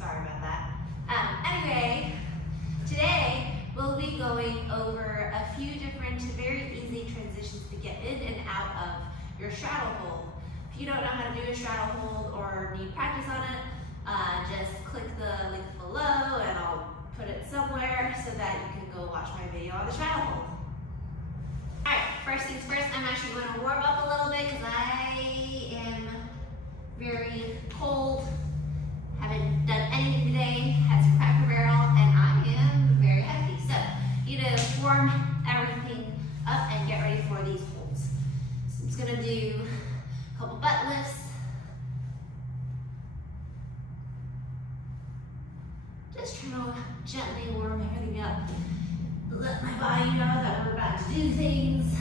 Sorry about that. Anyway, today we'll be going over a few different very easy transitions to get in and out of your straddle hold. If you don't know how to do a straddle hold or need practice on it, just click the link below and I'll put it somewhere so that you can go watch my video on the straddle hold. Alright, first things first, I'm actually going to warm up a little bit because I am very cold. Haven't done anything today, had some Cracker Barrel, and I am very heavy. So, you need to warm everything up and get ready for these holds. So I'm just gonna do a couple butt lifts. Just trying to gently warm everything up. Let my body know that we're about to do things.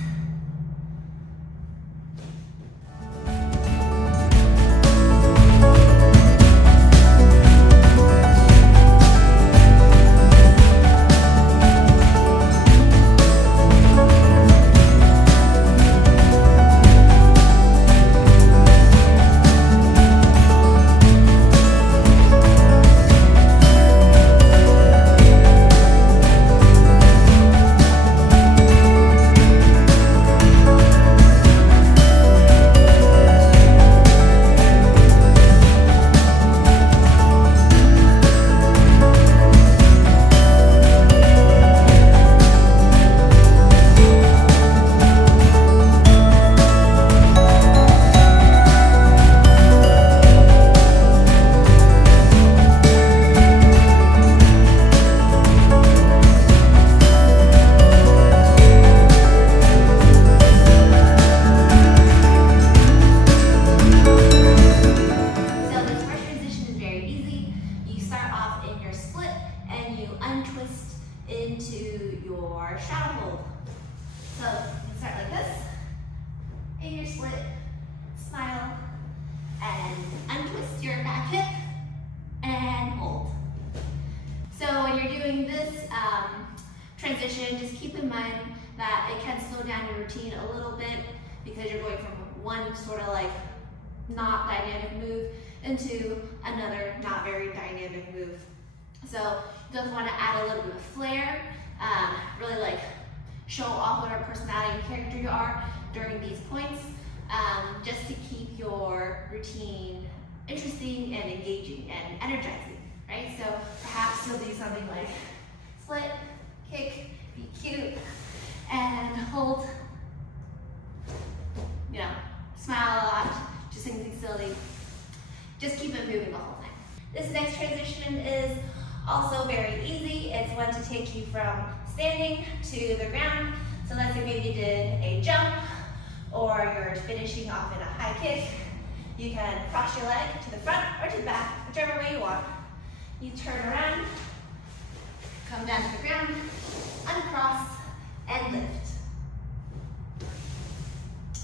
Untwist into your straddle hold. So you can start like this, in your split, smile, and untwist your back hip, and hold. So when you're doing this transition, just keep in mind that it can slow down your routine a little bit because you're going from one sort of like not dynamic move into another not very dynamic move. So you just want to add a little bit of flair, really like show off what our personality and character you are during these points, just to keep your routine interesting and engaging and energizing, right? So perhaps you'll do something like split, kick, be cute, and hold, you know, smile a lot, just something silly. Just keep it moving the whole time. This next transition is also very easy. It's one to take you from standing to the ground. So let's say maybe you did a jump or you're finishing off in a high kick. You can cross your leg to the front or to the back, whichever way you want. You turn around, come down to the ground, uncross, and lift.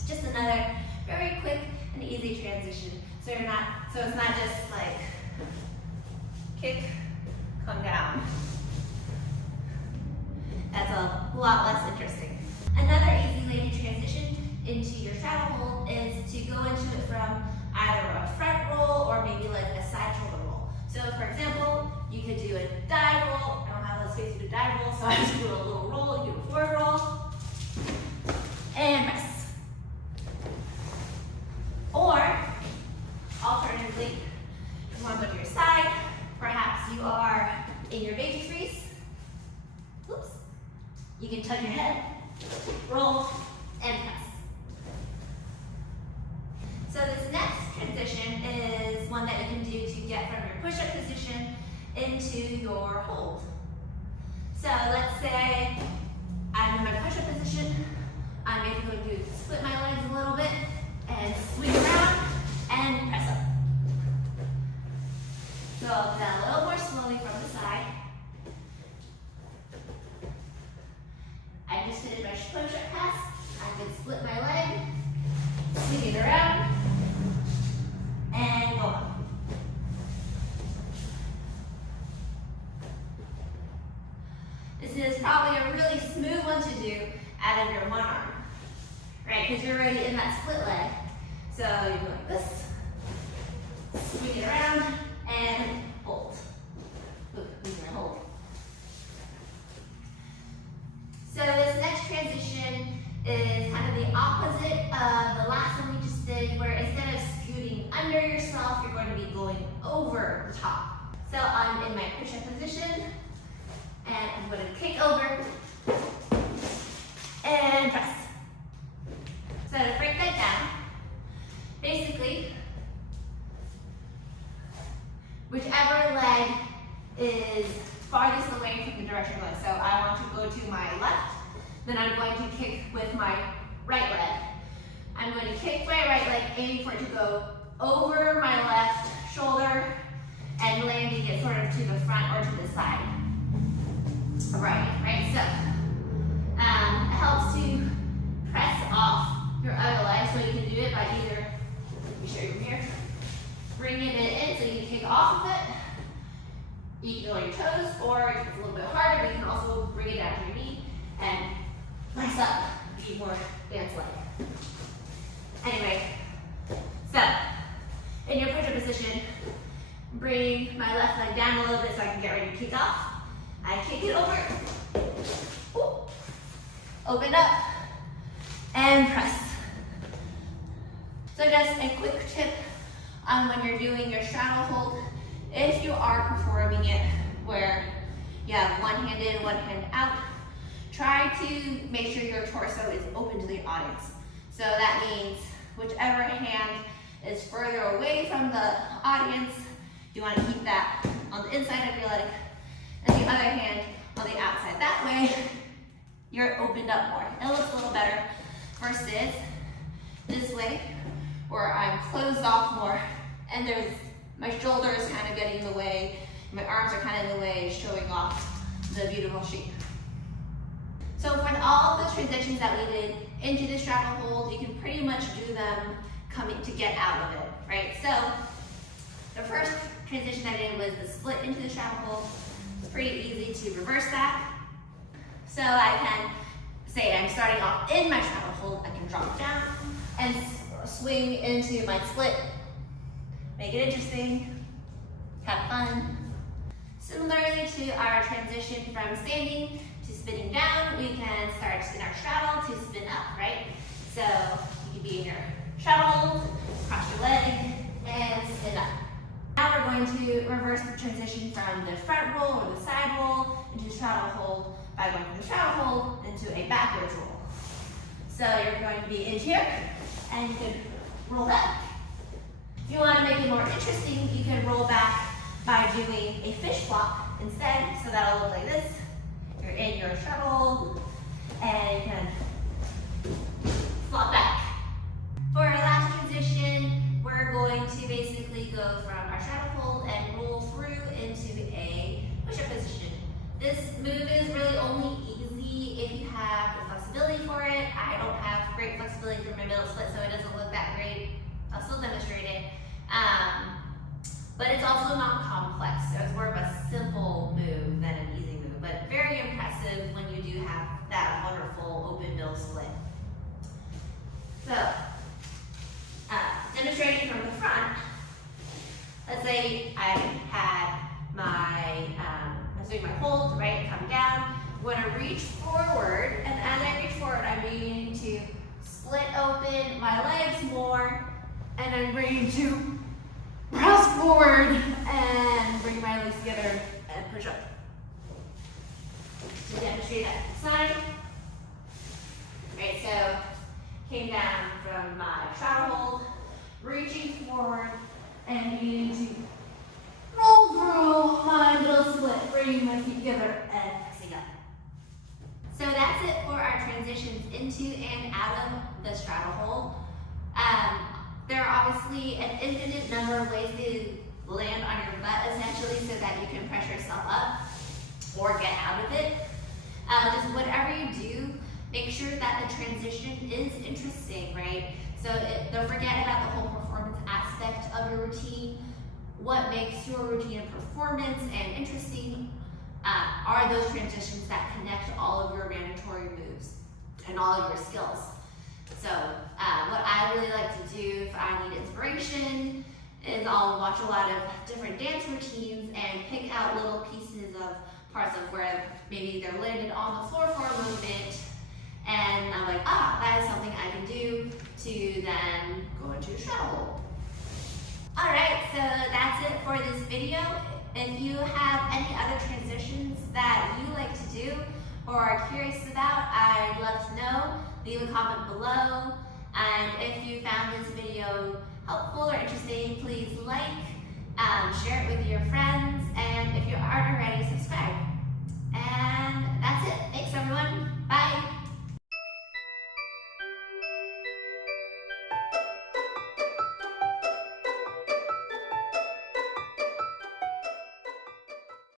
Just another very quick and easy transition. So it's not just like kick, come down. That's a lot less interesting. Another easy way to transition into your straddle hold is to go into it from either a front roll or maybe like a side shoulder roll. So for example, you could do a dive roll. I don't have the space to do a dive roll, so I just do a little roll. You do a forward roll and press. Or alternatively, if you want to go to your side, perhaps you are in your baby freeze. Oops. You can turn your head, roll, and press. So this next transition is one that you can do to get from your push-up position into your hold. So let's say I'm in my push-up position. I'm maybe going to split my legs a little bit and swing around and press up. So I'll do that a little more slowly from the side. I just did my push-up pass. I can split my leg, swing it around, and go on. This is probably a really smooth one to do out of your one arm, right? Because you're already in that split leg. So you go like this, swing it around, and hold. for the top. So I'm in my push-up position, and I'm going to kick over and press. So to break that down, basically, whichever leg is farthest away from the direction of the leg. So I want to go to my left, then I'm going to kick with my right leg. I'm going to kick my right leg, aiming for it to go over my left shoulder and landing it sort of to the front or to the side. Right? So it helps to press off your other leg, so you can do it by either, let me show you from here, bringing it in so you can kick off of it. You can go on your toes, or if it's a little bit harder, but you can also bring it down to your knee and press up, be more dance leg. Anyway, so in your push-up position, bring my left leg down a little bit so I can get ready to kick off. I kick it over, ooh, open up, and press. So just a quick tip on when you're doing your straddle hold. If you are performing it where you have one hand in, one hand out, try to make sure your torso is open to the audience. So that means whichever hand is further away from the audience, you want to keep that on the inside of your leg, and the other hand on the outside. That way, you're opened up more. It looks a little better versus this way, where I'm closed off more, and there's my shoulders kind of getting in the way, my arms are kind of in the way, showing off the beautiful shape. So for all of the transitions that we did into the straddle hold, you can pretty much do them coming to get out of it, right? So the first transition I did was the split into the straddle hold. It's pretty easy to reverse that. So I can say I'm starting off in my straddle hold, I can drop down and swing into my split. Make it interesting, have fun. Similarly to our transition from standing to spinning down, we can start in our straddle to spin up, right? So you can be in your straddle hold, cross your leg, and spin up. Now we're going to reverse the transition from the front roll or the side roll into straddle hold by going from the straddle hold into a backwards roll. So you're going to be in here, and you can roll back. If you want to make it more interesting, you can roll back by doing a fish flop instead. So that'll look like this. You're in your straddle, and you can flop back. For our last transition, we're going to basically go from our straddle hold and roll through into a push-up position. This move is really only easy if you have the flexibility for it. I don't have great flexibility for my middle split, so it doesn't look that great. I'll still demonstrate it. But it's also not complex, so it's more of a simple move than an easy move, but very impressive when you do have that wonderful open middle split. So, demonstrating from the front, let's say I had my, I was doing my hold, right, come down. I'm going to reach forward, and as I reach forward, I'm beginning to split open my legs more, and I'm ready to press forward and bring my legs together and push up. To demonstrate that side. Right, so came down from my straddle hold, reaching forward and beginning to roll through my middle split, bringing my feet together and pressing up. So that's it for our transitions into and out of the straddle hold. There are obviously an infinite number of ways to land on your butt, essentially, so that you can press yourself up or get out of it. Just whatever you do, make sure that the transition is interesting, right? So don't forget about the whole performance aspect of your routine. What makes your routine a performance and interesting are those transitions that connect all of your mandatory moves and all of your skills. So what I really like to do if I need inspiration is I'll watch a lot of different dance routines and pick out little pieces of parts of where maybe they're landed on the floor for a movement, and I'm like, that is something I can do to then go into a straddle hold. Alright, so that's it for for this video. If you have any other transitions that you like to do or are curious about, I'd love to know. Leave a comment below. And if you found this video helpful or interesting, please like, share it with your friends, and if you aren't already, subscribe